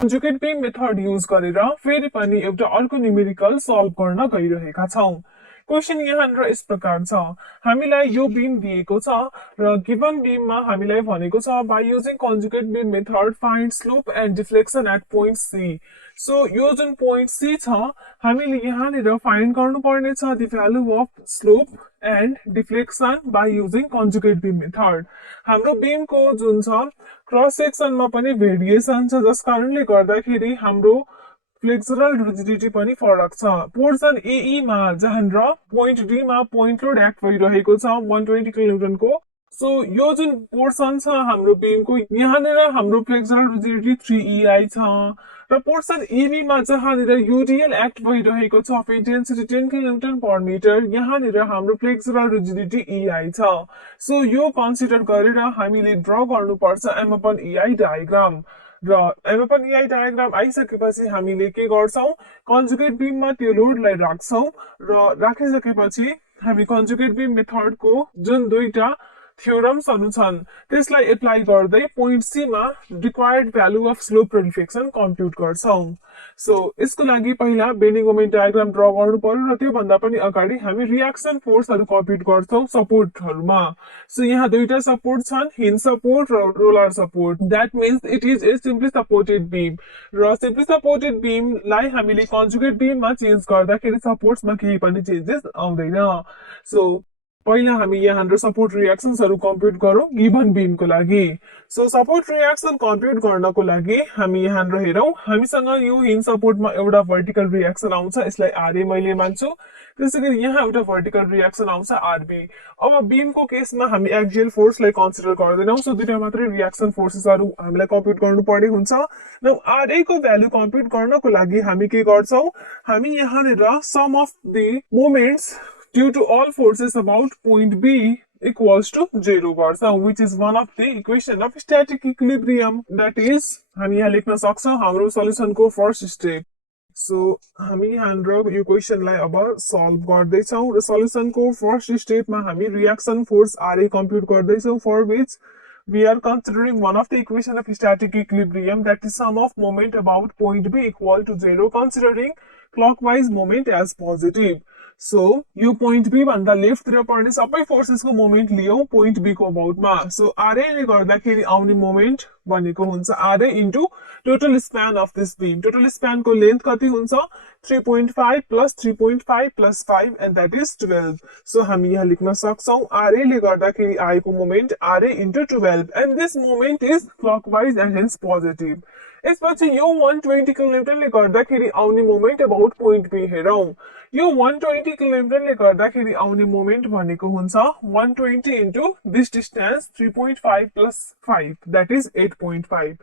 Conjugate beam method use गरेर फेरि पनि एउटा अर्को न्यूमेरिकल सल्भ गर्न गइरहेका छौं। क्वेशन यहाँनिर यस प्रकार छ, हामीलाई यो बीम दिएको छ र गिवन बीममा हामीलाई भनेको छ by using conjugate beam method find slope and deflection at point C. So यो जुन पोइन्ट सी छ हामीले यहाँनिर फाइन्ड गर्नुपर्ने छ the value of slope and deflection by using conjugate beam method. हाम्रो बीमको जुन छ क्रस सेक्सनमा पनि भेरिएसन छ, जस कारणले गर्दाखेरि हाम्रो फ्लेक्सरल रिजिडिटी पनि फरक छ। पोर्सन एई मा जहाँनिर पोइन्ट डी मा पोइन्ट लोड एक्ट भइरहेको छ 120 किलोन्युटन को। सो यो जुन पोर्सन छ हाम्रो बीमको यहाँनिर हाम्रो फ्लेक्सरल रिजिडिटी 3EI छ र पोर्सन एबी मा जहाँनिर यूडीएल एक्ट भइरहेको छ of intensity 10 kilonewton per metre, यहाँनिर हाम्रो फ्लेक्सरल रिजिडिटी EI छ। सो यो कन्सिडर गरेर हामीले ड्र गर्नुपर्छ M/EI डायग्राम र M/EI डायग्राम आइसकेपछि हामीले के गर्छौं, कन्जुगेट बीममा त्यो लोडलाई राख्छौं र राखिसकेपछि हामी कन्जुगेट बीम मेथडको जुन दुईटा थ्योरम्सहरु छन् त्यसलाई एप्लाई गर्दै पोइन्ट सी मा रिक्वायर्ड भ्यालु अफ स्लोप र डिफ्लेक्सन कम्प्युट गर्छौं। सो यसको लागि पहिला बेन्डिङ मोमेन्ट डायग्राम ड्र गर्नु पर्यो र त्यो भन्दा पनि अगाडि हामी रिएक्सन फोर्सहरु कम्प्युट गर्छौं सपोर्टहरुमा। सो यहाँ दुईटा सपोर्ट छन्, हिन्ज सपोर्ट र roller support. That means it is a simply supported beam र सिम्पली सपोर्टेड बीमलाई हामीले कन्जुगेट बीममा चेन्ज गर्दाखेरि सपोर्ट्समा केही पनि चेन्जेस आउँदैन। सो पहिला हामी यहाँनिर सपोर्ट रिएक्सन्सहरु कम्प्युट गरौँ गिवन बीमको लागि। सो सपोर्ट रिएक्सन कम्प्युट गर्नको लागि हामी यहाँनिर हेरौँ, हामीसँग यो हिन्ज सपोर्टमा एउटा भर्टिकल रिएक्सन आउँछ, यसलाई आरए मैले मान्छु। त्यसैगरी यहाँ एउटा भर्टिकल रिएक्सन आउँछ आरबी। अब बीमको केसमा हामी एक्सियल फोर्सलाई कन्सिडर गर्दैनौं, सो दुईटा मात्रै रिएक्सन फोर्सेसहरु हामीलाई कम्प्युट गर्नुपर्ने हुन्छ। नौ आरए को भ्यालु कम्प्युट गर्नको लागि हामी के गर्छौं, हामी यहाँनिर sum of the moments due to all forces about point B equals to 0 गर्छौं, which is one of the equation of static equilibrium. That is हामी यहाँ लेख्न सक्छौं हाम्रो सल्युसनको फर्स्ट स्टेप। सो हामी यहाँनिर यो क्वेशनलाई अब सल्भ गर्दैछौं र सल्युसनको फर्स्ट स्टेपमा हामी रिएक्सन फोर्स आरए कम्प्युट गर्दैछौं, for which we are considering one of the equation of static equilibrium, that is sum of moment about point B equal to 0 considering clockwise moment as positive. So यो point be भन्दा लेफ्टतिर पर्ने सबै फोर्सेसको moment लियौ point be को अबाउटमा। So RA ले गर्दाखेरि आउने moment भनेको हुन्छ RA into total span of this beam. Total स्प्यानको लेन्थ कति हुन्छ 3.5 plus 3.5 plus 5 and that is 12। So हामी यहाँ लेख्न सक्छौं आरए ले गर्दाखेरि आएको moment RA into 12 and this moment is clockwise and hence positive. यसपछि यो 120 किलोन्युटनले गर्दाखेरि आउने मोमेन्ट अबाउट पोइन्ट बी हेरौं। यो 120 किलोन्युटनले गर्दाखेरि आउने मोमेन्ट भनेको हुन्छ 120 into this distance 3.5 plus 5 that is 8.5।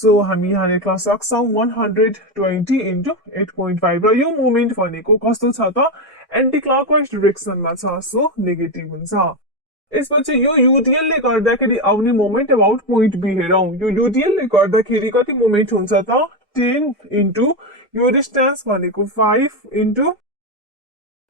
So हामी यहाँ लेख्न सक्छौं 120 इन्टु 8.5 र यो मोमेन्ट भनेको कस्तो छ त एन्टी क्लकवाइज डाइरेक्सनमा छ, सो नेगेटिभ हुन्छ। यसपछि यो यूडीएल ले गर्दाखेरि आउने मोमेन्ट अबाउट पोइन्ट बी हेरौं। यो यूडीएल ले गर्दाखेरि कति मोमेन्ट हुन्छ त 10 इन्टु यो डिस्टेन्स भनेको 5 इन्टु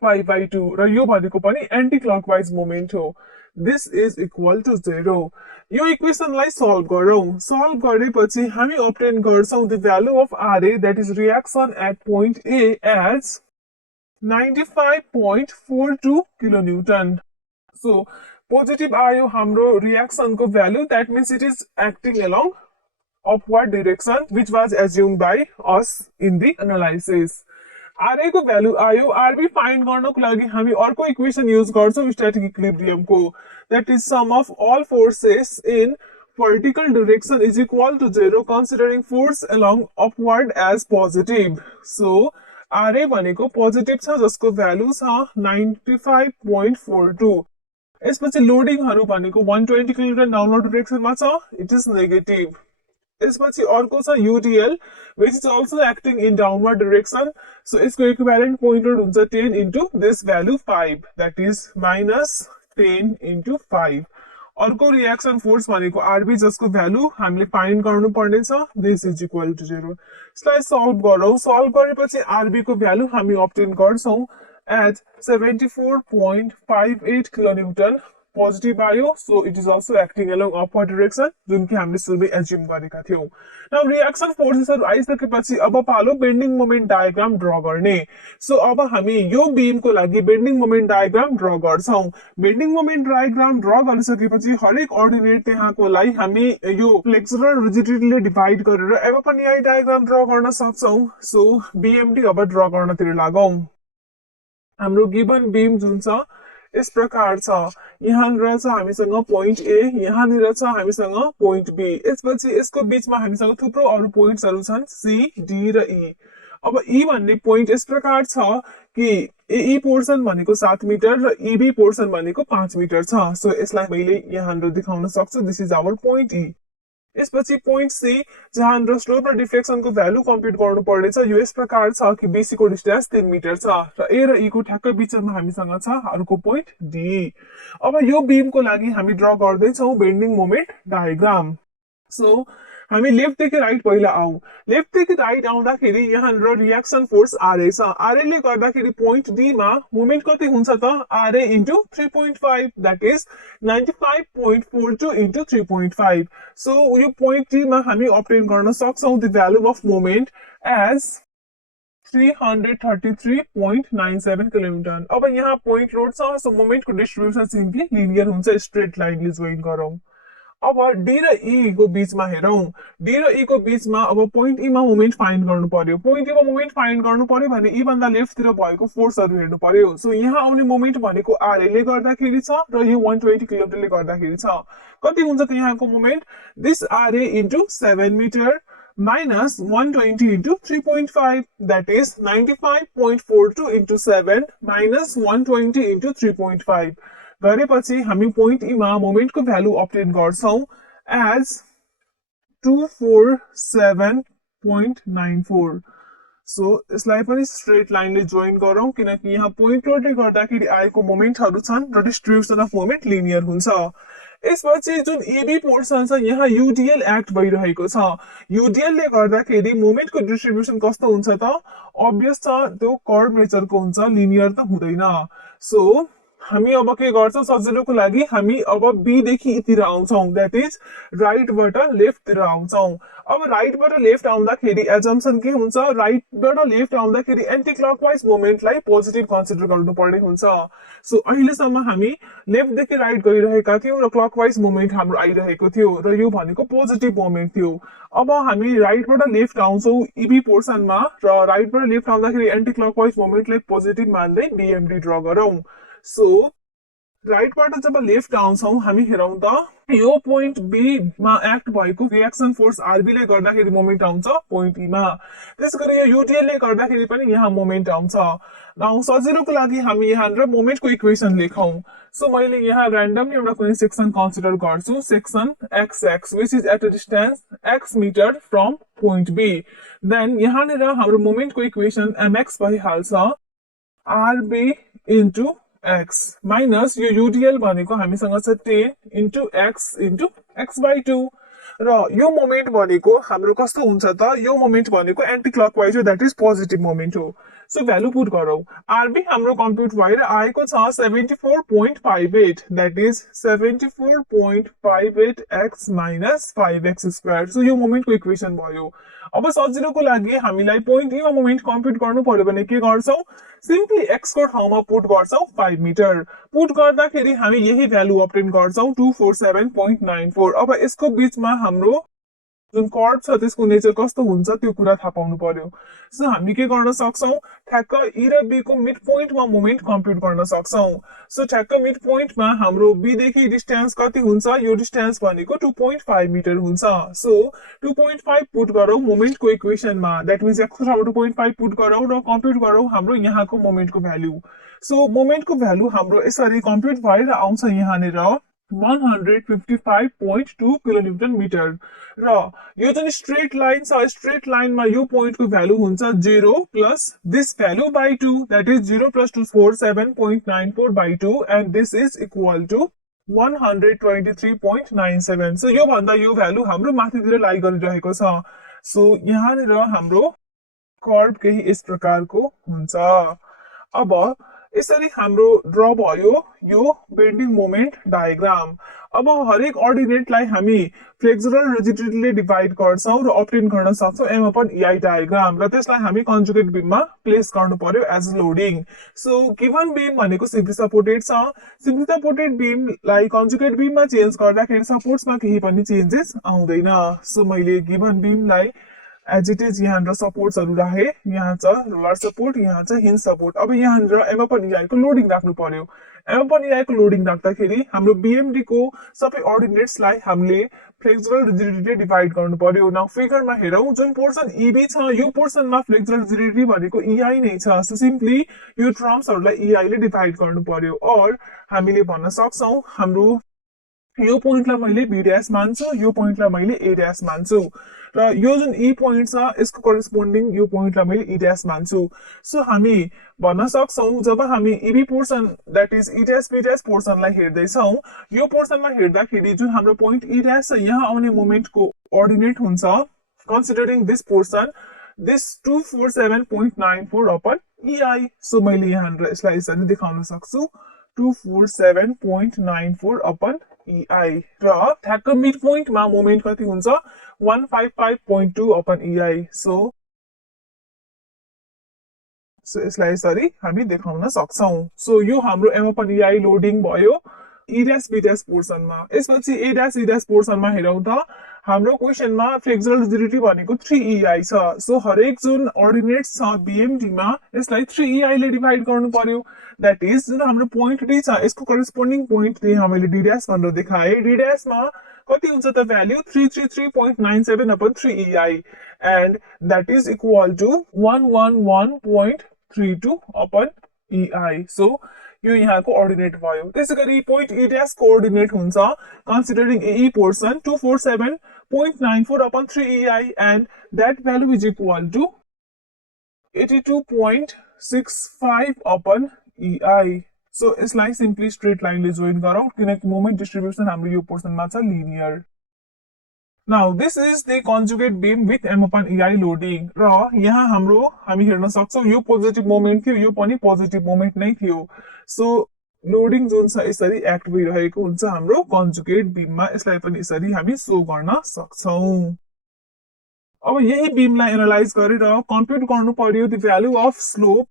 5/2 र यो भनेको पनि एन्टी क्लकवाइज मोमेन्ट हो। This is equal to 0। यो इक्वेसनलाई सल्भ गरौं। सल्भ गरेपछि हामी अब्टेन गर्छौं the value of RA that is reaction at point A as 95.42 kilonewton. So positive आयो हाम्रो रिएक्सनको value, that means it is acting along upward direction which was assumed by us in the analysis. RA को value आयो, RB find गर्नको लागि हामी अर्को equation use गर्छौं स्ट्याटिक इक्विलिब्रियमको, that is sum of all forces in vertical direction is equal to 0 considering force along upward as positive. So RA भनेको positive छ जसको भ्यालु छ 95.42। यसपछि लोडिङहरु भनेको 120 किलोमिटर डाउनवर्ड डाइरेक्सनमा छ, इट इज नेगेटिभ। यसपछि अर्को छ UDL which is also acting in downward direction, so यसको इक्विभ्यालेन्ट पोइन्ट लोड हुन्छ 10 into this value 5, that is minus 10 into 5। अर्को रिएक्सन फोर्स भनेको RB जसको भ्यालु हामीले फाइन्ड गर्नु पर्ने छ, this is equal to 0। यसलाई सल्भ गरौँ। सल्भ गरेपछि RB को भ्यालु हामी अब्टेन गर्छौं at 74.58 kilonewton पोजिटिभ आयो so it is also acting along upward direction जुन कि हामीले सुरुमै एज्युम गरेका थियौं नाउ रिएक्सन फोर्सेसहरु आइसकेपछि अब पालो बेन्डिङ मोमेन्ट डायग्राम ड्रा गर्ने सो अब हामी यो बीमको लागि बेन्डिङ मोमेन्ट डायग्राम ड्रा गर्छौं बेन्डिङ मोमेन्ट डायग्राम ड्रा गरिसकेपछि हरेक अर्डिनेट त्यहाँकोलाई हामी यो फ्लेक्सुरल रिजिडिटीले डिभाइड गरेर अब पनि यही डायग्राम ड्रा गर्न सक्छौं सो बीएमडी अब ड्रा गर्नतिर लागौं हाम्रो गिवन बीम जुन छ इस प्रकार छ यहाँनिर छ हामीसँग पोइन्ट ए यहाँनिर छ हामीसँग पोइन्ट बी यसपछि यसको बीचमा हामीसँग थुप्रो अरु पोइन्ट्सहरु छन् सी डी र ई अब ई भन्ने पोइन्ट यस प्रकार छ कि एई पोर्सन भनेको 7 मिटर र ईबी पोर्सन भनेको 5 मिटर छ सो यसलाई मैले यहाँनिर देखाउन सक्छु दिस इज आवर पोइन्ट ई यसपछि पोइन्ट सी जहाँनिर स्लोप र डिफ्लेक्सनको भ्यालु कम्प्युट गर्नु पर्नेछ यो यस प्रकार छ कि बीसी को डिस्टेन्स 3 मिटर छ र ए र ई को ठ्याक्कै बीचमा हामीसँग छ अर्को पोइन्ट डी अब यो बीमको लागि हामी ड्रा गर्दै छौं बेन्डिङ मोमेन्ट डायग्राम सो हामी लेफ्ट देखि राइट पहिला आऊ लेफ्ट देखि राइट आउँदाखेरि यहाँनिर रिएक्सन फोर्स आरए छ आरए ले गर्दाखेरि पोइन्ट डी मा मोमेन्ट कति हुन्छ त RA into 3.5 that is 95.42 into 3.5 so यो पोइन्ट डी मा हामी अब्टेन गर्न सक्छौं the value of moment as 333.97 kilometre अब यहाँ पोइन्ट रोड छ सो मोमेन्टको डिस्ट्रिब्युसन सिम्पली लिनियर हुन्छ स्ट्रेट लाइनले जोइन गरौँ अब डी र ई को बीचमा हेरौं डी र ई को बीचमा अब पोइन्ट ई मा मोमेन्ट फाइन्ड गर्नु पर्यो पोइन्ट ई मा मोमेन्ट फाइन्ड गर्नु पर्यो भने ई भन्दा लेफ्ट तिर भएको फोर्सहरु हेर्नु पर्यो सो यहाँ आउने मोमेन्ट भनेको आरए ले गर्दाखेरि छ र यो 120 किलोमिटरले गर्दाखेरि छ कति हुन्छ त यहाँको moment this RA into 7 metre minus 120 into 3.5 that is 95.42 into 7 minus 120 into 3.5 गरेपछि हामी पोइन्ट ई मा मोमेन्टको भ्यालु अब्टेन गर्छौं एज 247.94 सो यसलाई पनि स्ट्रेट लाइनले जोइन गरौं किनकि यहाँ पोइन्ट रोडले गर्दाखेरि आएको मोमेन्टहरु छन् र डिस्ट्रिब्युसन अफ मोमेन्ट लिनियर हुन्छ यसपछि जुन एबी पोर्सन छ यहाँ यूडीएल एक्ट भइरहेको छ यूडीएल ले गर्दाखेरि मोमेन्टको डिस्ट्रिब्युसन कस्तो हुन्छ त अब्भियस छ त्यो कर्व नेचरको हुन्छ लिनियर त हुँदैन सो हामी अब के गर्छौं सजिलोको लागि हामी अब बी देखि यतिर आउँछौं दैट इज राइट बाट लेफ्ट तिर आउँछौं अब राइट बाट लेफ्ट आउँदाखेरि एजम्पसन के हुन्छ राइट बाट लेफ्ट आउँदाखेरि एन्टी क्लकवाइज मोमेन्टलाई पोजिटिभ कन्सिडर गर्नुपर्ने हुन्छ सो अहिले सम्म हामी लेफ्ट देखि राइट गइरहेका थियौं र क्लकवाइज मोमेन्ट हाम्रो आइरहेको थियो र यो भनेको पोजिटिभ मोमेन्ट थियो अब हामी राइट बाट लेफ्ट आउँछौं ईबी पोर्सनमा र राइट बाट लेफ्ट आउँदाखेरि एन्टी क्लकवाइज मोमेन्टलाई पोजिटिभ मान्दै बीएमडी ड्रा गरौं सो राइट बाट जब लेफ्ट आउँछौं हामी हेरौं त यो पोइन्ट बी मा एक्ट भएको रिएक्सन फोर्स आरबी ले गर्दाखेरि मोमेन्ट आउँछ पोइन्ट ई मा त्यसैगरी यो यूटीएल ले गर्दाखेरि पनि यहाँ मोमेन्ट आउँछ नाउ सजिलोको लागि हामी यहाँनिर मोमेन्टको इक्वेसन लेखौं सो मैले यहाँ र्यान्डमली एउटा कुनै सेक्सन कन्सिडर गर्छु section XX which is at a distance x metre from point B then यहाँनिर हाम्रो मोमेन्टको इक्वेसन mx भइहाल्छ rb इन्टु x माइनस यो यूडीएल भनेको हामीसँग छ 10 इन्टु x इन्टु x/2 र यो मोमेन्ट भनेको हाम्रो कस्तो हुन्छ त यो मोमेन्ट भनेको एन्टी क्लकवाइज हो दैट इज पोजिटिभ मोमेन्ट हो सो भ्यालु पुट गरौं आरबी हाम्रो कम्प्युट भएर आएको छ 74.58 that is 74.58 x minus 5x square so यो मोमेन्टको इक्वेसन भयो अब सजिलोको लागि हामीलाई पोइन्ट ई मा मोमेन्ट कम्प्युट गर्नु पर्यो भने के गर्छौं सिम्पली x को ठाउँमा पुट गर्छौं 5 मिटर पुट गर्दाखेरि हामी यही भ्यालु अब्टेन गर्छौं 247.94 अब यसको बीचमा हाम्रो जुन कर्व छ त्यसको नेचर कस्तो हुन्छ त्यो कुरा थाहा पाउनु पर्यो सो हामी के गर्न सक्छौं ठ्याक्क ई र बी को मिड पोइन्टमा मोमेन्ट कम्प्युट गर्न सक्छौं सो ठ्याक्क मिड पोइन्टमा हाम्रो बी देखि डिस्टेन्स कति हुन्छ यो डिस्टेन्स भनेको 2.5 मिटर हुन्छ सो 2.5 पुट गरौं मोमेन्टको इक्वेसनमा दैट मीन्स x को ठाउँमा 2.5 पुट गरौं र कम्प्युट गरौं हाम्रो यहाँको मोमेन्टको भ्यालु सो मोमेन्टको भ्यालु हाम्रो यसरी कम्प्युट भएर आउँछ यहाँनिर 155.2 किलोन्युटन मिटर र यो जुन स्ट्रेट लाइन छ स्ट्रेट लाइनमा यो पोइन्टको भ्यालु हुन्छ 0 plus this value by 2 that is 0 plus 247.94 by 2 and this is equal to 123.97 so यो भन्दा यो भ्यालु हाम्रो माथितिर लाई गरिरहेको छ सो यहाँनिर हाम्रो कर्व केही यस प्रकारको हुन्छ अब यसरी हाम्रो ड्र भयो यो बेन्डिङ मोमेन्ट डायग्राम। अब हरेक अर्डिनेटलाई हामी फ्लेक्सुरल रिजिडिटीले डिभाइड गर्छौं र अब्टेन गर्न सक्छौं एम अपन EI डायग्राम र त्यसलाई हामी कन्जुगेट बीममा प्लेस गर्नु पर्यो as loading. So given beam भनेको सिम्पली सपोर्टेड छ। सिम्पली सपोर्टेड बीमलाई कन्जुगेट बीममा चेन्ज गर्दाखेरि सपोर्ट्समा केही पनि चेन्जेस आउँदैन। सो मैले गिभन बीमलाई एज इट इज यहाँ सपोर्ट्सहरु राखे, यहाँ छ रोलर सपोर्ट, यहाँ छ हिन्ज सपोर्ट। अब यहाँ एम अपन EI को लोडिङ राख्नु पर्यो। एम अपन EI को लोडिङ राख्दाखेरि हाम्रो BMD को सबै अर्डिनेट्सलाई हामीले फ्लेक्सुरल रिजिडिटीले डिभाइड गर्नु पर्यो। नाउ फिगरमा हेरौं जुन पोर्सन EB छ यो पोर्सनमा फ्लेक्सुरल रिजिडिटी भनेको EI नै छ। सो सिम्पली यो टर्म्सहरुलाई EI ले डिभाइड गर्नु पर्यो। और हामीले भन्न सक्छौं हाम्रो यो पोइन्टलाई मैले B डैश मान्छु, यो पोइन्टलाई मैले A डैश मान्छु र यो जुन E पोइन्ट छ यसको करेस्पोन्डिङ यो पोइन्टलाई मैले E डैश मान्छु। सो हामी भन्न सक्छौं जब हामी EB portion that is E dash B dash पोर्सनलाई हेर्दै छौं यो पोर्सनमा हेर्दाखेरि जुन हाम्रो पोइन्ट E डैश छ यहाँ आउने मोमेन्टको अर्डिनेट हुन्छ considering this portion this 247.94 upon EI। So मैले यहाँ यसलाई यसरी देखाउन सक्छु 247.94 अपन EI र ठ्याक्क मिड पोइन्टमा मोमेन्ट कति हुन्छ 155.2 अपन EI। सो यसलाई यसरी हामी देखाउन सक्छौं। सो यो हाम्रो एम अपन EI लोडिङ भयो E डैश B डैश पोर्सनमा। यसपछि A डैश E डैश पोर्सनमा हेरौं त हाम्रो क्वेशनमा फ्लेक्सुरल रिजिडिटी भनेको 3EI छ। सो हरेक जुन अर्डिनेट्स छ BMD मा यसलाई 3EI ले डिभाइड गर्नु पर्यो। दैट इज जुन हाम्रो पोइन्ट D छ यसको करेस्पोन्डिङ पोइन्ट D हामीले D डैश भनेर देखाए। D डैश मा कति हुन्छ त value 333.97 upon 3EI and that is equal to 111.32 upon EI। So यो यहाँको अर्डिनेट भयो। त्यसैगरी पोइन्ट E डैश को अर्डिनेट हुन्छ considering AE portion 247.94 upon 3EI and that value is equal to 82.65 upon EI। So यसलाई सिम्पली स्ट्रेट लाइनले join गरौँ किनकि मोमेन्ट डिस्ट्रिब्युसन हाम्रो यो पोर्सनमा छ linear. Now this is the conjugate beam width am upon EI loading र यहाँ हाम्रो हामी हेर्न सक्छौं यो पोजिटिभ मोमेन्ट थियो यो पनि पोजिटिभ मोमेन्ट नै थियो। सो लोडिङ जुन छ यसरी एक्ट भइरहेको हुन्छ हाम्रो कन्जुगेट बीममा। यसलाई पनि यसरी हामी सो गर्न सक्छौं। अब यही बीमलाई एनालाइज गरेर कम्प्युट गर्नु पर्यो the value of slope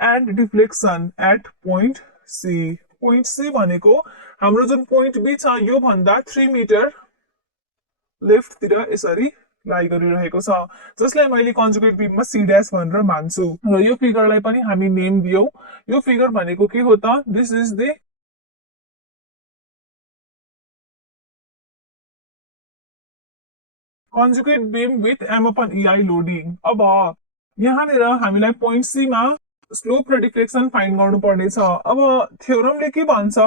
and deflection at point C। Point C भनेको हाम्रो जुन पोइन्ट B छ यो भन्दा 3 मिटर लेफ्ट तिर यसरी लाइ गरिरहेको छ जसलाई मैले कन्जुगेट बीममा C डैश भनेर मान्छु र यो फिगरलाई पनि हामी नेम दियौ। यो फिगर भनेको के हो त this is the conjugate beam width am upon EI loading. अब यहाँनिर हामीलाई पोइन्ट C मा स्लोप र डिफ्लेक्सन फाइन्ड गर्नु पर्ने छ। अब थ्योरमले के भन्छ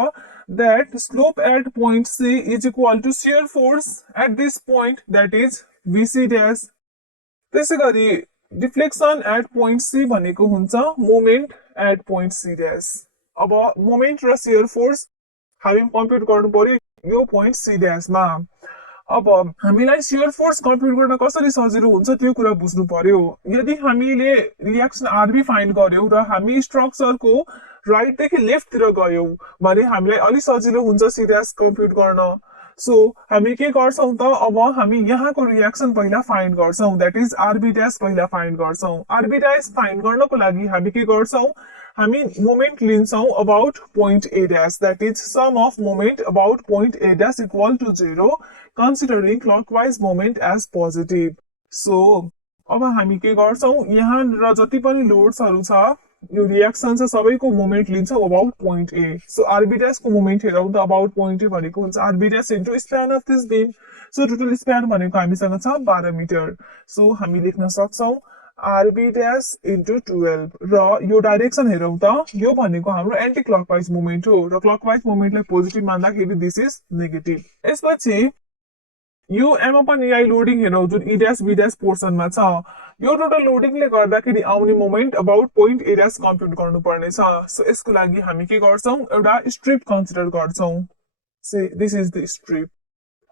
that slope at point C is equal to shear force at this point that is VC dash। त्यसैगरी डिफ्लेक्सन एट पोइन्ट C भनेको हुन्छ moment at point C dash. अब मोमेन्ट र शियर फोर्स हामी कम्प्युट गर्नु पर्यो यो पोइन्ट C डैश मा। अब हामीलाई शियर फोर्स कम्प्युट गर्न कसरी सजिलो हुन्छ त्यो कुरा बुझ्नु पर्यो। यदि हामीले रिएक्सन RB फाइन्ड गर्यौ र हामी स्ट्रक्चरको राइट देखि लेफ्ट तिर गयौ भने हामीलाई अलि सजिलो हुन्छ C डैश कम्प्युट गर्न। सो हामी के गर्छौं त अब हामी यहाँको रिएक्सन पहिला फाइन्ड गर्छौं दैट इज RB डैश पहिला फाइन्ड गर्छौं। RB डैश फाइन्ड गर्नको लागि हामी के गर्छौं हामी मोमेन्ट लिन्छौं about point A dash that is sum of moment about point A dash equal to 0 considering clockwise moment as positive. So अब हामी के गर्छौं यहाँ र जति पनि लोड्सहरु छ यो रिएक्सन छ सबैको मोमेन्ट लिन्छौं about point A। So RB dash को मोमेन्ट हेरौं त अबाउट पोइन्ट A भनेको हुन्छ RB dash into span of this beam. So total span भनेको हामीसँग छ 12 मिटर। सो हामी लेख्न सक्छौं RB डैश इन्टु 12 र यो डाइरेक्सन हेरौं त यो भनेको हाम्रो एन्टी क्लकवाइज मोमेन्ट हो र क्लकवाइज मोमेन्टलाई पोजिटिभ मान्दाखेरि दिस इज नेगेटिभ। यसपछि यो एम अपन EI लोडिङ हेरौं जुन E डैश B डैश पोर्सनमा छ यो टोटल लोडिङले गर्दाखेरि आउने moment about point A dash compute गर्नुपर्ने छ। सो यसको लागि हामी के गर्छौं एउटा स्ट्रिप कन्सिडर गर्छौं। से दिस इज द स्ट्रिप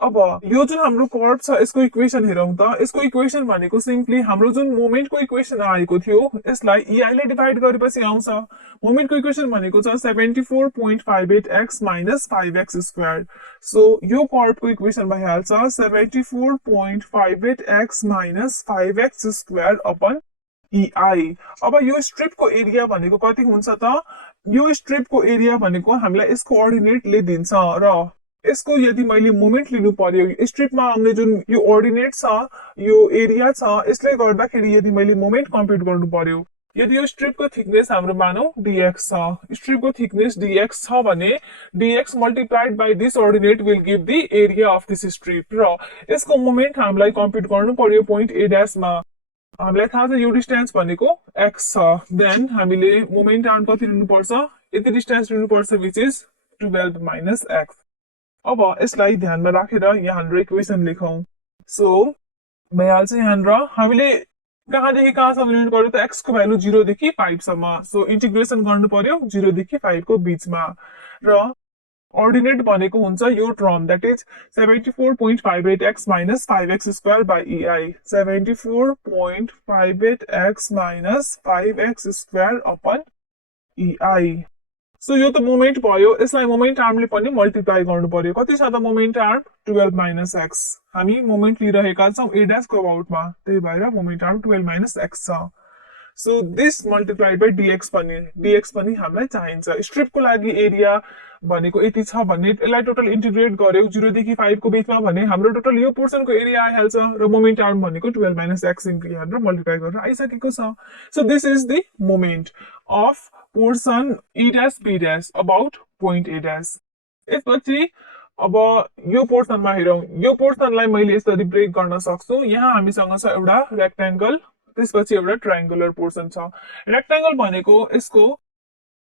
अब यो जुन हाम्रो कर्व छ यसको इक्वेसन हेरौँ त यसको इक्वेसन भनेको सिम्पली हाम्रो जुन मोमेन्टको इक्वेसन आएको थियो यसलाई EI ले डिभाइड गरेपछि आउँछ मोमेन्टको इक्वेसन भनेको छ 74.58x minus 5x squared so यो कर्वको इक्वेसन भइहाल्छ 74.58x minus 5x squared upon EI अब यो स्ट्रिपको एरिया भनेको कति हुन्छ त यो स्ट्रिपको एरिया भनेको हामीलाई यसको कोअर्डिनेटले दिन्छ र यसको यदि मैले मोमेन्ट लिनु पर्यो स्ट्रिपमा आउने जुन यो कोअर्डिनेट छ यो एरिया छ यसले गर्दाखेरि यदि मैले मोमेन्ट कम्प्युट गर्नु पर्यो यदि यो स्ट्रिपको थिकनेस हाम्रो मानौ dx छ स्ट्रिपको थिकनेस dx छ भने dx multiplied by this coordinate will give the area of this strip र यसको मोमेन्ट हामीलाई कम्प्युट गर्नु पर्यो पोइन्ट A डैश मा हामीलाई थाहा छ यो डिस्टेन्स भनेको x छ देन हामीले मोमेन्ट आर्म कति लिनु पर्छ यति डिस्टेन्स लिनु पर्छ व्हिच इज 12 minus x अब यसलाई ध्यानमा राखेर यहाँ हाम्रो इक्वेसन लेखौं सो भइहाल्छ यहाँ हामीले कहाँदेखि कहाँसम्म लिनु पर्यो त x को भ्यालु 0 देखि 5 सम्म सो इन्टिग्रेसन गर्नु पर्यो 0 देखि 5 को बीचमा र कोअर्डिनेट भनेको हुन्छ यो term that is 74.58x minus 5x square by EI 74.58x minus 5x square upon EI so यो त मोमेन्ट भयो यसलाई मोमेन्ट आर्मले पनि मल्टिप्लाई गर्नु पर्यो कति छ त मोमेन्ट आर्म 12 minus x हामी मोमेन्ट लिइरहेका छौं A डैश को अबाउटमा त्यही भएर मोमेन्ट आर्म 12 minus x छ so this multiplied by dx पनि हामीलाई चाहिन्छ स्ट्रिपको लागि एरिया भनेको यति छ भने यसलाई टोटल इन्टिग्रेट गर्यो 0 देखि 5 को बीचमा भने हाम्रो टोटल यो पोर्सनको एरिया आइहाल्छ र मोमेन्ट आर्म भनेको 12 minus x इन्टु यहाँ मल्टिप्लाई गरेर आइसकेको छ so this is the moment of portion E dash B dash about point A dash यसपछि अब यो पोर्सनमा हेरौं यो पोर्सनलाई मैले यसरी ब्रेक गर्न सक्छु यहाँ हामीसँग छ एउटा रेक्टेंगल त्यसपछि एउटा ट्रायंगुलर पोर्सन छ रेक्टेंगल भनेको यसको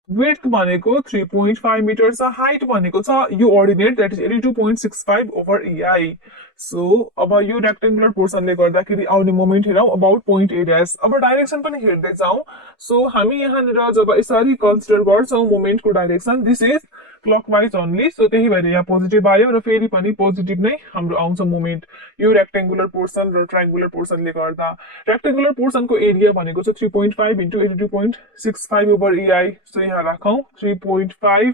विड्थ भनेको 3.5 मिटर छ हाइट भनेको छ यो coordinate that is 82.65 over EI so अब यो रेक्टेंगुलर पोर्सनले गर्दाखेरि आउने मोमेन्ट हेरौं अबाउट पोइन्ट A डैश अब डाइरेक्सन पनि हेर्दै जाउँ सो हामी यहाँनिर जब यसरी कन्सिडर गर्छौं मोमेन्टको direction this is clockwise only so त्यही भएर यहाँ पोजिटिभ आयो र फेरि पनि पोजिटिभ नै हाम्रो आउँछ मोमेन्ट यो रेक्टेंगुलर पोर्सन र ट्रायंगुलर पोर्सनले गर्दा रेक्टेंगुलर पोर्सनको एरिया भनेको छ 3.5 इन्टु 82.65 ओभर EI सो यहाँ राखौं 3.5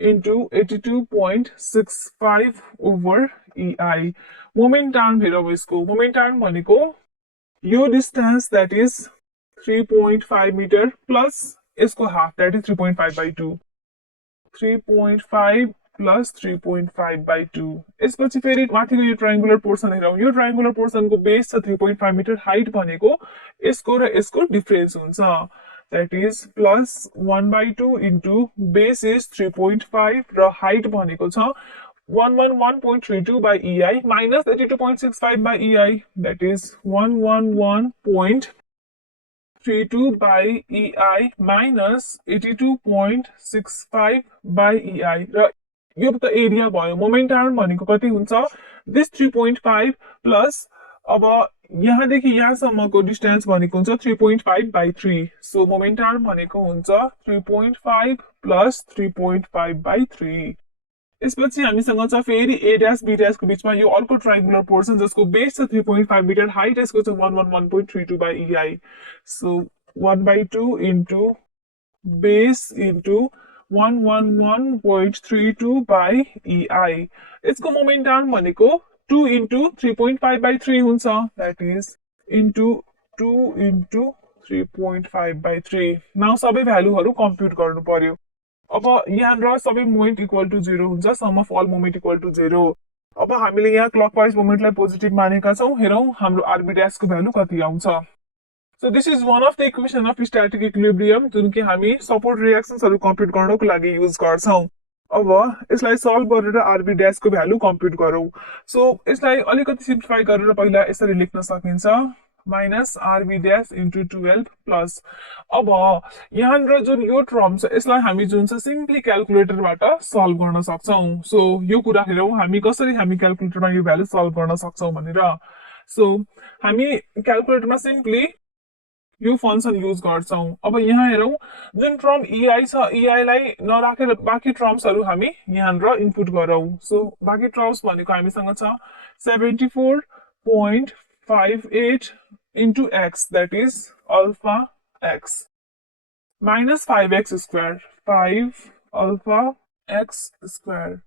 into 82.65 over EI moment arm हेरौं यसको मोमेन्ट आर्म भनेको यो distance that is 3.5 metre plus यसको half that is 3.5 by 2 3.5 plus 3.5 by 2 यसपछि फेरि माथिको यो ट्रायंगुलर पोर्सन हेरौं यो ट्रायंगुलर पोर्सनको बेस छ 3.5 मिटर हाइट भनेको यसको र यसको डिफरेन्स हुन्छ that is plus 1 by 2 into base is 3.5 र हाइट भनेको छ 111.32 by EI minus 82.65 by EI that is 111.32 by EI minus 82.65 by EI र यो त एरिया भयो मोमेन्ट आर्म भनेको कति हुन्छ दिस 3.5 प्लस अब यहाँदेखि यहाँसम्मको डिस्टेन्स भनेको हुन्छ 3.5 by 3 सो मोमेन्ट आर्म भनेको हुन्छ 3.5 प्लस 3.5 by 3 यसपछि हामीसँग छ फेरि A डैश B डैश को बीचमा यो अर्को ट्रायंगुलर पोर्सन जसको बेस छ 3.5 मिटर हाइट यसको छ 111.32 by EI so 1 by 2 into base into 111.32 by EI यसको मोमेन्ट आर्म भनेको 2 इन्टु 3.5 by 3 हुन्छ that is into 2 into 3.5 by 3 now सबै भ्यालुहरु कम्प्युट गर्नु पर्यो अब यहाँ सबै मोमेन्ट इक्वल टु 0 हुन्छ sum of all moment equal to 0 अब हामीले यहाँ क्लकवाइज मोमेन्टलाई पोजिटिभ मानेका छौं हेरौं हाम्रो RB डैश को भ्यालु कति आउँछ so this is one of the equation of static equilibrium जुन कि हामी सपोर्ट रिएक्सन्सहरु कम्प्युट गर्नको लागि युज गर्छौं अब यसलाई सल्भ गरेर RB डैश को भ्यालु कम्प्युट गरौं सो यसलाई अलिकति सिम्प्लिफाई गरेर पहिला यसरी लेख्न सकिन्छ minus RB dash into 12 plus अब यहाँ जुन यो टर्म छ यसलाई हामी जुन छ सिम्पली क्याल्कुलेटरबाट सल्भ गर्न सक्छौं सो यो कुरा हेरौं हामी कसरी हामी क्याल्कुलेटरमा यो भ्यालु सल्भ गर्न सक्छौं भनेर सो हामी क्याल्कुलेटरमा सिम्पली यो फंक्शन युज गर्छौं अब यहाँ हेरौं जुन टर्म ei छ ei लाई नराखेर बाकी टर्म्सहरु हामी यहाँहरु इनपुट गरौं सो बाकी टर्म्स भनेको हामीसँग छ 74.58 into x that is alpha x minus 5x square 5 alpha x square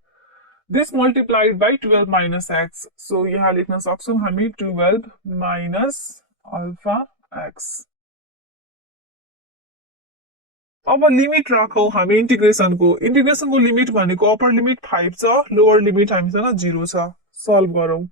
this multiplied by 12 minus x so यहाँ लेख्न सक्छौं हामी 12 minus alpha x अब लिमिट राखौं हामी इन्टिग्रेसनको लिमिट भनेको अप्पर लिमिट 5 छ लोअर लिमिट हामीसँग 0 छ सल्भ गरौं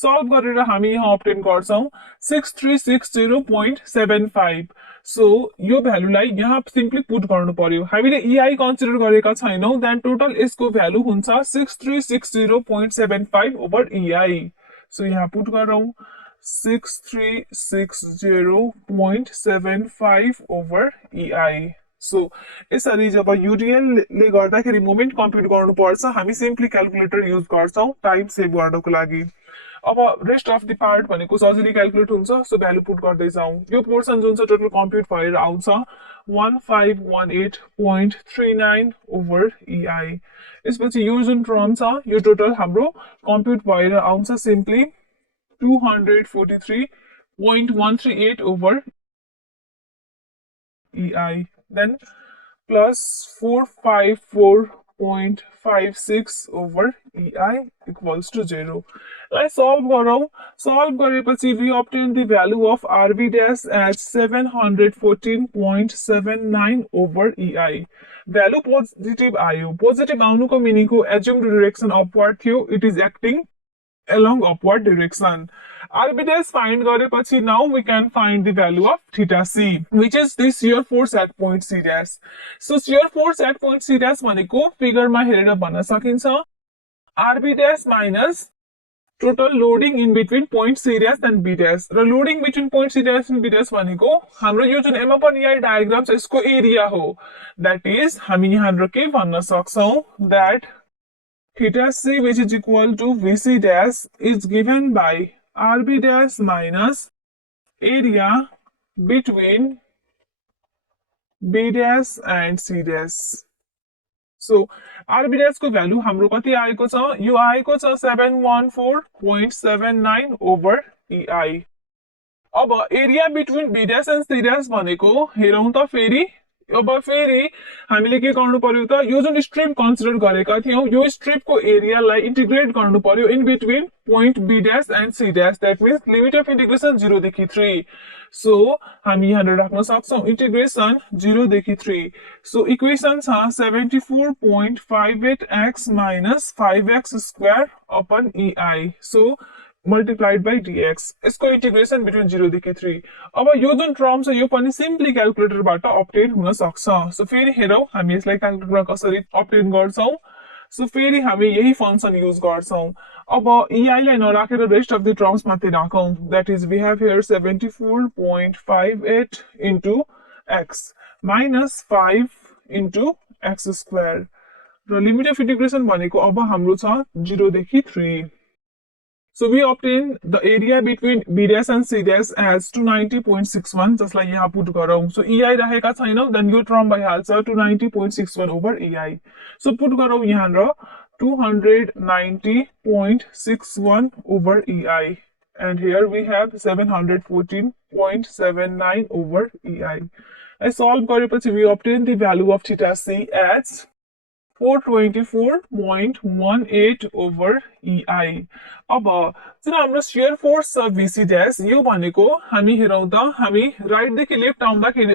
सल्भ गरेर हामी यहाँ ऑब्टेन गर्छौं 6360.75 सो यो भ्यालुलाई यहाँ सिम्पली पुट गर्नु पर्यो हामीले ei कन्सिडर गरेका छैनौं देन टोटल यसको भ्यालु हुन्छ 6360.75 ओभर ei सो यहाँ पुट गरौं 6360.75 ओभर ei सो यसरी जब युडिएल ले गर्दाखेरि मोमेन्ट कम्प्युट गर्नुपर्छ हामी सिम्पली क्याल्कुलेटर युज गर्छौं टाइम सेभ गर्नको लागि अब रेस्ट अफ द पार्ट भनेको सजिलै क्याल्कुलेट हुन्छ सो भ्यालु पुट गर्दै जाउँ यो पोर्सन जुन छ टोटल कम्प्युट भएर आउँछ 1518.39 ओभर ei यसपछि यो जुन टर्म छ यो टोटल हाम्रो कम्प्युट भएर आउँछ simply 243.138 over ei then plus 454.56 over ei equals to 0 let's solve गरेपछि we obtain the value of rb dash as 714.79 over ei value positive आयो positive आउनुको मिनिङको assumed direction upward थियो it is acting along upward direction rb dash find गरेपछि now we can find the value of theta c which is this shear force at point c dash so shear force at point c dash भनेको फिगरमा हेरेर भन्न सकिन्छ rb dash minus total loading in between point c dash and b dash र loading between point c dash and b dash भनेको हाम्रो यो जुन m upon ei diagram छ यसको एरिया हो that is हामी यहाँ के भन्न सक्छौं that theta c which is equal to vc dash is given by rb dash minus area between b dash and c dash so rb dash को value हाम्रो कति आएको छ यो आएको छ 714.79 ओभर ei अब area between b dash and c dash भनेको हेरौं त फेरि अब फेरि हामीले के गर्नु पर्यो त यो जुन स्ट्रिप कन्सिडर गरेका थियौ यो स्ट्रिपको एरियालाई इन्टिग्रेट गर्नु पर्यो in between point b dash and c dash that means limit of integration 0 देखि 3 सो हामी यहाँ राख्न सक्छौं इन्टिग्रेसन 0 देखि 3 सो इक्वेसन छ 74.58x minus 5x square upon ei so multiplied by dx यसको इन्टिग्रेसन बिट्विन 0 देखि 3 अब यो जुन टर्म छ यो पनि सिम्पली क्याल्कुलेटरबाट ऑब्टेन हुन सक्छ सो फेरि हेरौं हामी यसलाई क्याल्कुलेटरमा कसरी ऑब्टेन गर्छौं सो फेरि हामी यही फंक्शन युज गर्छौं अब ei लाई नराखेर रेस्ट अफ द टर्म्स मात्रै राखौं that is we have here 74.58 into x minus 5 into x square र लिमिट अफ इन्टिग्रेसन भनेको अब हाम्रो छ 0 देखि 3 So we obtain the area between b dash and c dash as 290.61 जसलाई यहाँ पुट गरौं सो ei राखेका छैनौ देन यो टर्म भइहाल्छ 290.61 ओभर ei सो पुट गरौं यहाँ र 290.61 over ei and here we have 714.79 over ei I solve गरेपछि we obtain the value of theta c as 424.18 over ei अब जुन हाम्रो shear force छ vc dash यो भनेको हामी हेरौं त हामी राइट देखि लेफ्ट आउँदाखेरि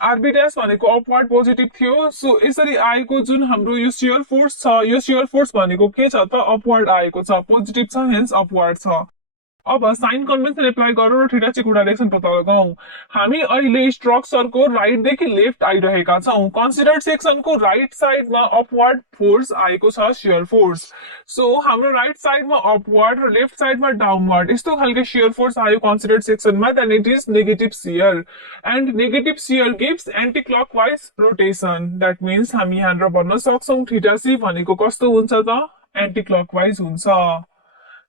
rb dash भनेको अपवर्ड पोजिटिभ थियो सो यसरी आएको जुन हाम्रो यो shear force छ यो shear force भनेको के छ त अपवर्ड आएको छ पोजिटिभ छ हेन्स अपवर्ड छ अब साइन कन्भेन्सन एप्लाई गरौँ र थीटा c को डाइरेक्सन पत्ता लगाऊ हामी अहिले स्ट्रक्चरको राइट देखि लेफ्ट आइरहेका छौं कन्सिडर्ड सेक्सनको राइट साइडमा अपवर्ड फोर्स आएको छ शियर फोर्स सो हाम्रो राइट साइडमा अपवर्ड र लेफ्ट साइडमा डाउनवर्ड यस्तो खालको शियर फोर्स आयो कन्सिडर्ड सेक्सनमा then it is negative shear and negative shear gives anti clockwise rotation that means हामी यहाँ भन्न सक्छौं थीटा c भनेको कस्तो हुन्छ त एन्टी क्लकवाइज हुन्छ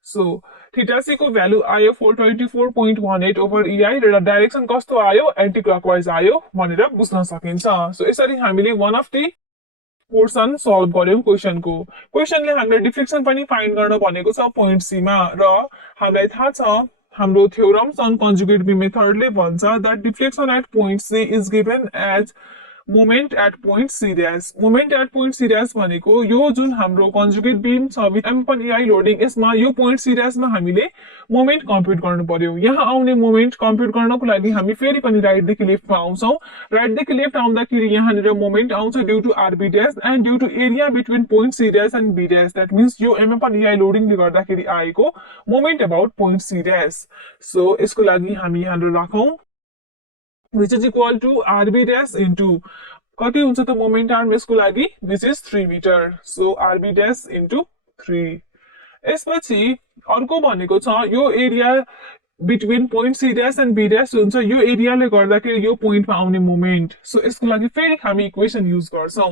सो थीटा सी को भ्यालु आयो 424.18 ओभर EI र डाइरेक्सन कस्तो आयो एन्टी क्लकवाइज आयो भनेर बुझ्न सकिन्छ सो यसरी हामीले one of the portion solve गर्यौं क्वेशनको क्वेशनले हामीले डिफ्लेक्सन पनि फाइन्ड गर्न भनेको छ पोइन्ट सी मा र हामीलाई थाहा छ हाम्रो थ्योरम्स अन कन्जुगेट बीम मेथडले भन्छ that deflection at point C is given as moment at point C dash moment at point C dash भनेको यो जुन हाम्रो कन्जुगेट बीम छ विथ M/EI लोडिङ यसमा यो पोइन्ट सी ड्याशमा हामीले मोमेन्ट कम्प्युट गर्नु पर्यो यहाँ आउने मोमेन्ट कम्प्युट गर्नको लागि हामी फेरि पनि राइट देखि लेफ्टमा आउँछौं राइट देखि लेफ्ट आउँदाखेरि यहाँनिर मोमेन्ट आउँछ due to RB dash and due to area between point C dash and B dash that means यो M/EI लोडिङले गर्दाखेरि आएको moment about point C dash so यसको लागि हामी यहाँनिर राखौं which is equal to RB dash into कति हुन्छ त मोमेन्ट आर्म यसको लागि which is 3 metre so RB dash into 3 यसपछि अर्को भनेको छ यो area between point C dash and B dash हुन्छ यो एरियाले गर्दाखेरि यो पोइन्टमा आउने मोमेन्ट सो यसको लागि फेरि हामी इक्वेसन युज गर्छौं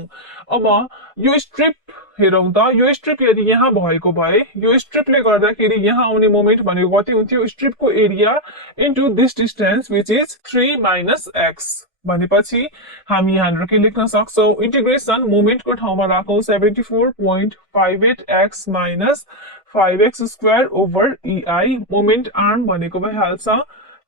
अब यो स्ट्रिप हेरौं त यो स्ट्रिप यदि यहाँ भएको भए यो स्ट्रिपले गर्दाखेरि यहाँ आउने मोमेन्ट भनेको कति हुन्थ्यो स्ट्रिपको area into this distance which is 3 minus x भनेपछि हामी यहाँनिर के लेख्न सक्छौं इन्टिग्रेसन मोमेन्टको ठाउँमा राखौं 74.58 x minus 5x square over EI moment arm भनेको भइहाल्छ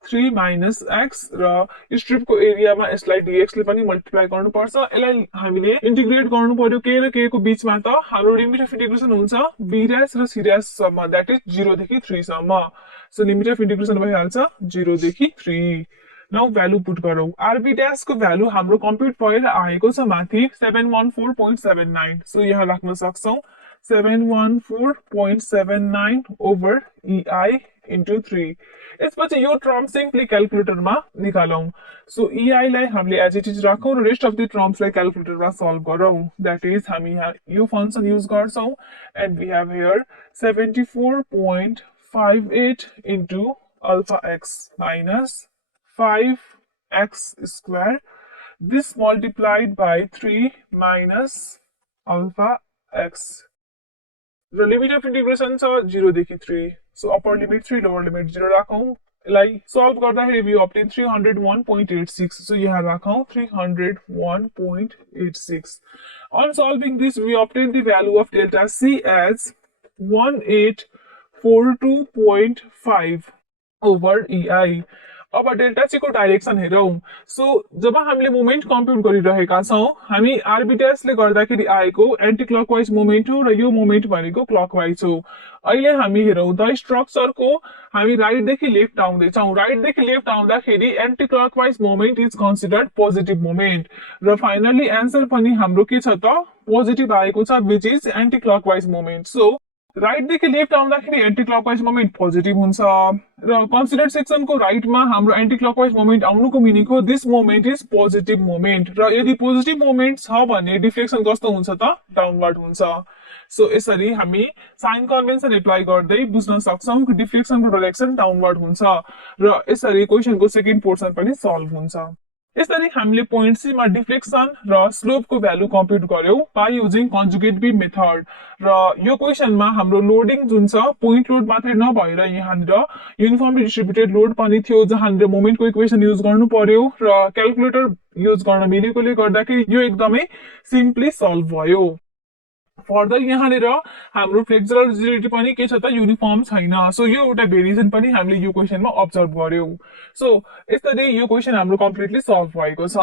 3 माइनस x र स्ट्रिपको एरियामा यसलाई dx ले पनि मल्टिप्लाई गर्नुपर्छ यसलाई हामीले इन्टिग्रेट गर्नु पर्यो k र k को बीचमा त हाम्रो लिमिट अफ इन्टिग्रेसन हुन्छ b ड्याश र c ड्याश सम्म दैट इज 0 देखि 3 सम्म सो लिमिट अफ इन्टिग्रेसन भइहाल्छ 0 देखि 3 नाउ भ्यालु पुट गरौं आरबी ड्याश को भ्यालु हाम्रो कम्प्युट भएर आएको छ माथि 714.79 सो यहाँ राख्न सक्छौं 714.79 ओभर EI into 3 यसपछि यो टर्म सिम्पली क्याल्कुलेटरमा निकालौं सो EI लाई हामीले एज इट इज राखौं र रेस्ट अफ द टर्म्सलाई क्याल्कुलेटरमा सल्भ गरौं दैट इज हामी यहाँ यो फंक्सन युज गर्छौं and we have here 74.58 into alpha x minus 5x square this multiplied by 3 minus alpha x the limit of integration छ 0 देखि 3 so upper limit 3 lower limit 0 राखौं यसलाई सल्भ गर्दाखेरि we obtain 301.86 so यहाँ राखौं 301.86 on solving this we obtain the value of delta c as 1842.5 over EI अब delta C को direction हेरौं सो जब हामीले मोमेन्ट कम्प्युट गरिरहेका छौं हामी आरबी ड्याश ले गर्दाखेरि आएको एन्टी क्लकवाइज मोमेन्ट हो र यो मोमेन्ट भनेको क्लकवाइज हो अहिले हामी हेरौं द स्ट्रक्चरको हामी राइट देखि लेफ्ट आउँदै छौं राइट देखि लेफ्ट आउँदाखेरि anti clockwise moment is considered positive moment र फाइनली आन्सर पनि हाम्रो के छ त पोजिटिभ आएको छ which is anti clockwise moment so right देखि लेफ्ट आउँदाखेरि एन्टी क्लकवाइज मोमेन्ट पोजिटिभ हुन्छ र कन्सिडर्ड सेक्सनको राइटमा हाम्रो एन्टी क्लकवाइज मोमेन्ट आउनुको मिनिङ हो this moment is positive moment र यदि पोजिटिभ मोमेन्ट छ भने डिफ्लेक्सन कस्तो हुन्छ त डाउनवर्ड हुन्छ सो यसरी हामी साइन कन्भेन्सन एप्लाई गर्दै बुझ्न सक्छौं कि डिफ्लेक्सनको डाइरेक्सन डाउनवर्ड हुन्छ र यसरी क्वेशनको सेकेन्ड पोर्सन पनि सल्भ हुन्छ यसरी हामीले पोइन्ट सी मा डिफ्लेक्सन र स्लोप को भ्यालु कम्प्युट गर्यौं by using conjugate beam method र यो क्वेशनमा हाम्रो लोडिङ जुन छ पोइन्ट लोड मात्रै नभएर यहाँनिर युनिफर्मली डिस्ट्रिब्युटेड लोड पनि थियो जहाँनिर मोमेन्टको इक्वेसन युज गर्नु पर्यो र क्याल्कुलेटर युज गर्न मिलेकोले गर्दाखेरि यो एकदमै सिम्पली सल्भ भयो फर्दर यहाँनिर हाम्रो फ्लेक्सुरल रिजिडिटी पनि के छ त युनिफर्म छैन सो यो एउटा भेरिएसन पनि हामीले यो क्वेशनमा अब्जर्भ गर्यौं सो यसरी यो क्वेशन हाम्रो कम्प्लिटली सल्भ भएको छ